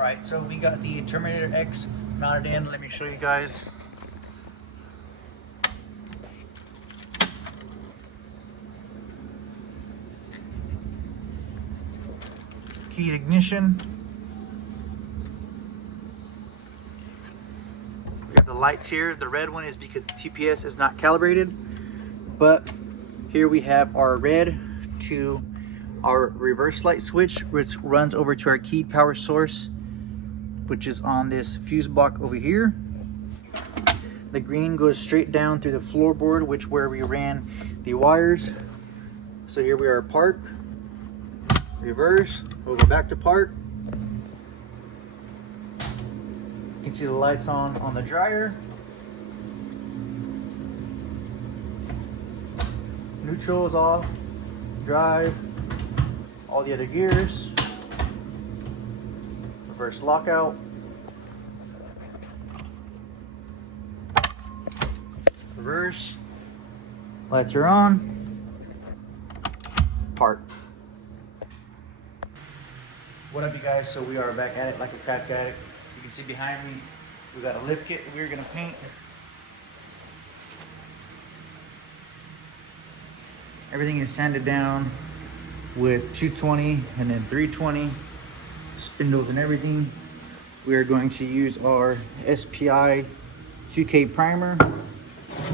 Right, so we got the Terminator X mounted in. Let me show you guys. Key ignition. We got the lights here. The red one is because the TPS is not calibrated, but here we have our red to our reverse light switch, which runs over to our keyed power source, which is on this fuse block over here. The green goes straight down through the floorboard, which where we ran the wires. So here we are, park, reverse, we'll go back to park. You can see the lights on the dryer. Neutral is off, drive, all the other gears. Reverse lockout. Reverse. Lights are on. Park. What up, you guys? So we are back at it like a crack addict. You can see behind me, we got a lift kit that we're gonna paint. Everything is sanded down with 220 and then 320 spindles and everything. We are going to use our SPI 2K primer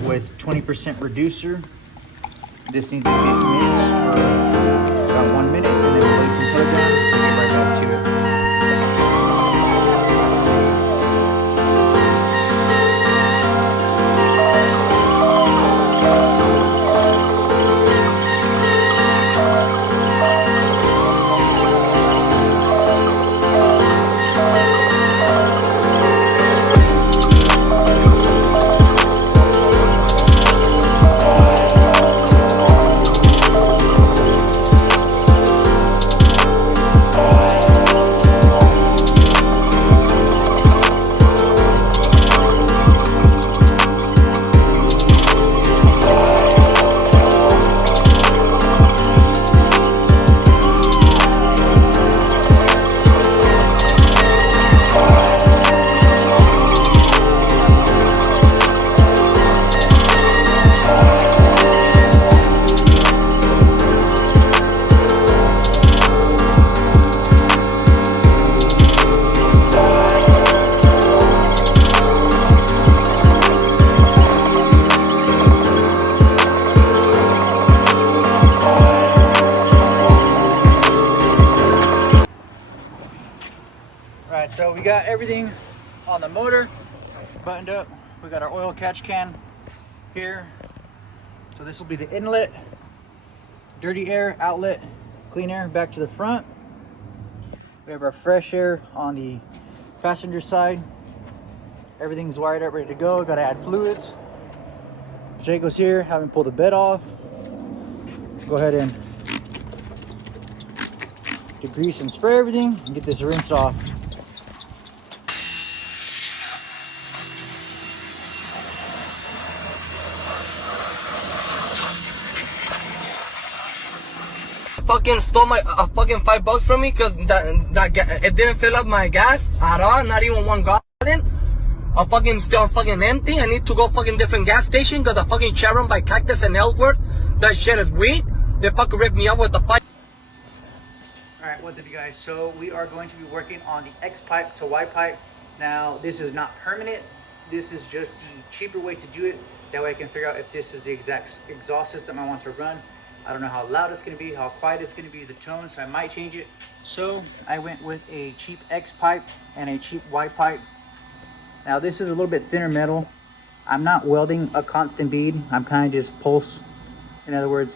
with 20% reducer. This needs to get mixed for about 1 minute, and then we'll lay some color down and get right back to it. Right, so we got everything on the motor buttoned up. We got our oil catch can here. So this will be the inlet, dirty air outlet, clean air back to the front. We have our fresh air on the passenger side. Everything's wired up, ready to go. Got to add fluids. Jaco's here, having pulled the bed off. Go ahead and degrease and spray everything and get this rinsed off. Fucking stole my fucking $5 from me because it didn't fill up my gas at all, not even 1 gallon. I'm fucking still fucking empty. I need to go fucking different gas station because the fucking Chevron by Cactus and Ellsworth, that shit is weak. They fucking ripped me up with the pipe. Alright, what's up, you guys? So we are going to be working on the X pipe to Y pipe. Now this is not permanent. This is just the cheaper way to do it. That way I can figure out if this is the exact exhaust system I want to run. I don't know how loud it's going to be, how quiet it's going to be, the tone, so I might change it. So I went with a cheap X pipe and a cheap Y pipe. Now this is a little bit thinner metal. I'm not welding a constant bead. I'm kind of just pulse. In other words,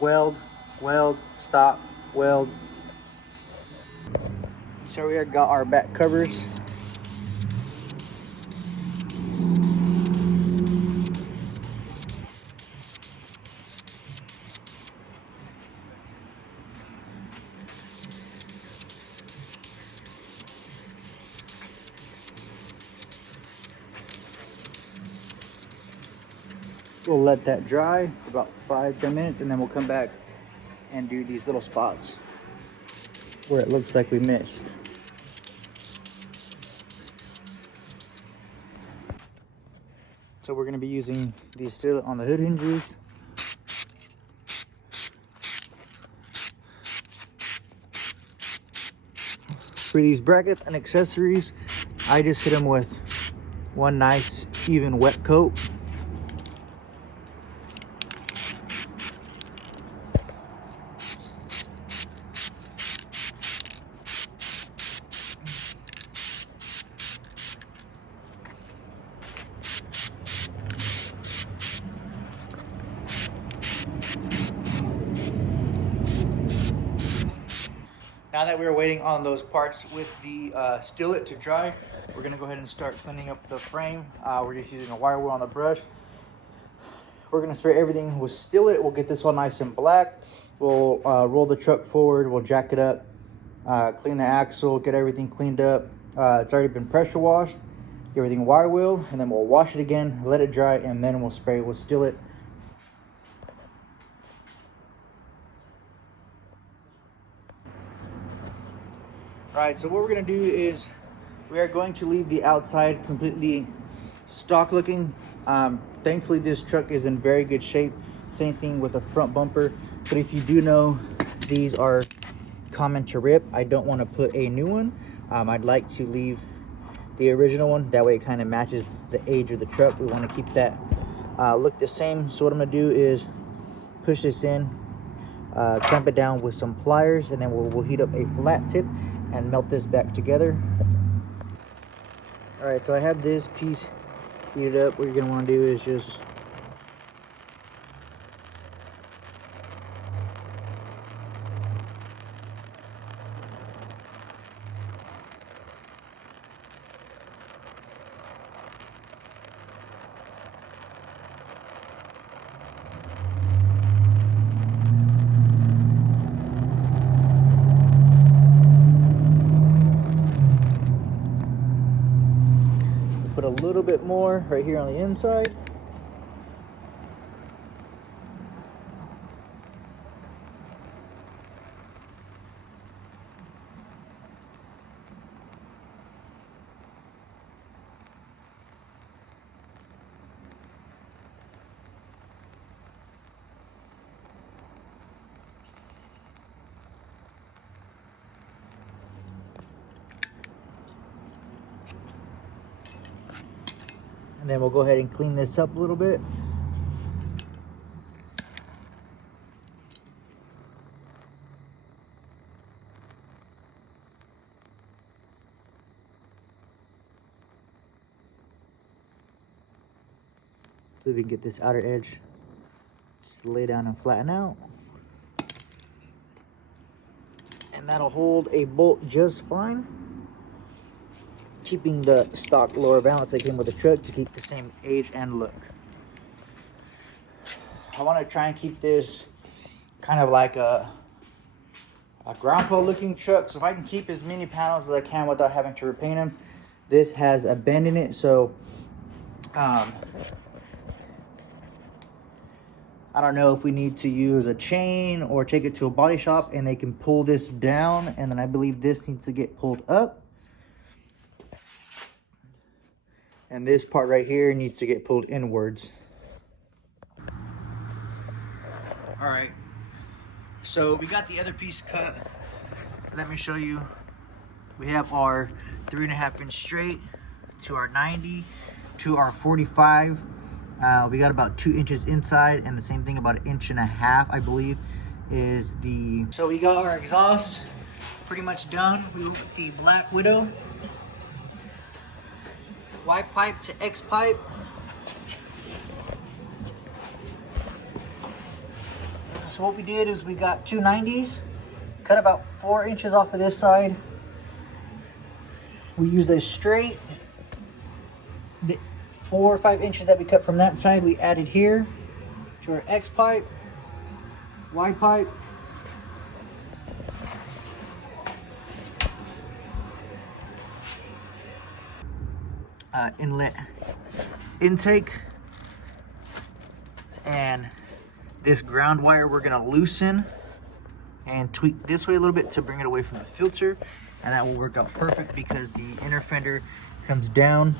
weld, weld, stop, weld. So we got our back covers. We'll let that dry for about 5-10 minutes, and then we'll come back and do these little spots where it looks like we missed. So we're going to be using these still on the hood hinges. For these brackets and accessories, I just hit them with one nice even wet coat. Now that we're waiting on those parts with the skillet to dry, we're gonna go ahead and start cleaning up the frame. We're just using a wire wheel on the brush. We're gonna spray everything with skillet. We'll get this all nice and black. We'll roll the truck forward, we'll jack it up, clean the axle, get everything cleaned up. It's already been pressure washed. Get everything wire wheel, and then we'll wash it again, let it dry, and then we'll spray it with skillet. Alright, so what we're going to do is we are going to leave the outside completely stock looking. Thankfully this truck is in very good shape. Same thing with the front bumper. But if you do know, these are common to rip. I don't want to put a new one. I'd like to leave the original one. That way it kind of matches the age of the truck. We want to keep that look the same. So what I'm going to do is push this in, clamp it down with some pliers, and then we'll heat up a flat tip and melt this back together. All right, so I have this piece heated up. What you're gonna wanna do is just put a little bit more right here on the inside. And then we'll go ahead and clean this up a little bit. So we can get this outer edge just lay down and flatten out. And that'll hold a bolt just fine, keeping the stock lower balance that came with the truck to keep the same age and look. I want to try and keep this kind of like a grandpa looking truck. So if I can keep as many panels as I can without having to repaint them. This has a bend in it, so I don't know if we need to use a chain or take it to a body shop and they can pull this down, and then I believe this needs to get pulled up. And this part right here needs to get pulled inwards. All right, so we got the other piece cut. Let me show you. We have our 3.5 inch straight to our 90 to our 45. We got about 2 inches inside, and the same thing, about 1.5 inches, I believe, is the. So we got our exhaust pretty much done. We looked at the Black Widow. Y pipe to X pipe. So what we did is we got 2 90s, cut about 4 inches off of this side. We used a straight. The 4 or 5 inches that we cut from that side, we added here to our X pipe, Y pipe. Inlet intake, and this ground wire we're going to loosen and tweak this way a little bit to bring it away from the filter, and that will work out perfect because the inner fender comes down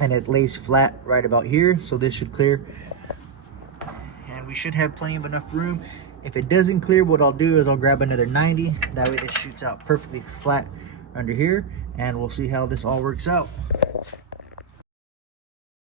and it lays flat right about here, so this should clear, and we should have plenty of enough room. If it doesn't clear, what I'll do is I'll grab another 90, that way this shoots out perfectly flat under here, and we'll see how this all works out.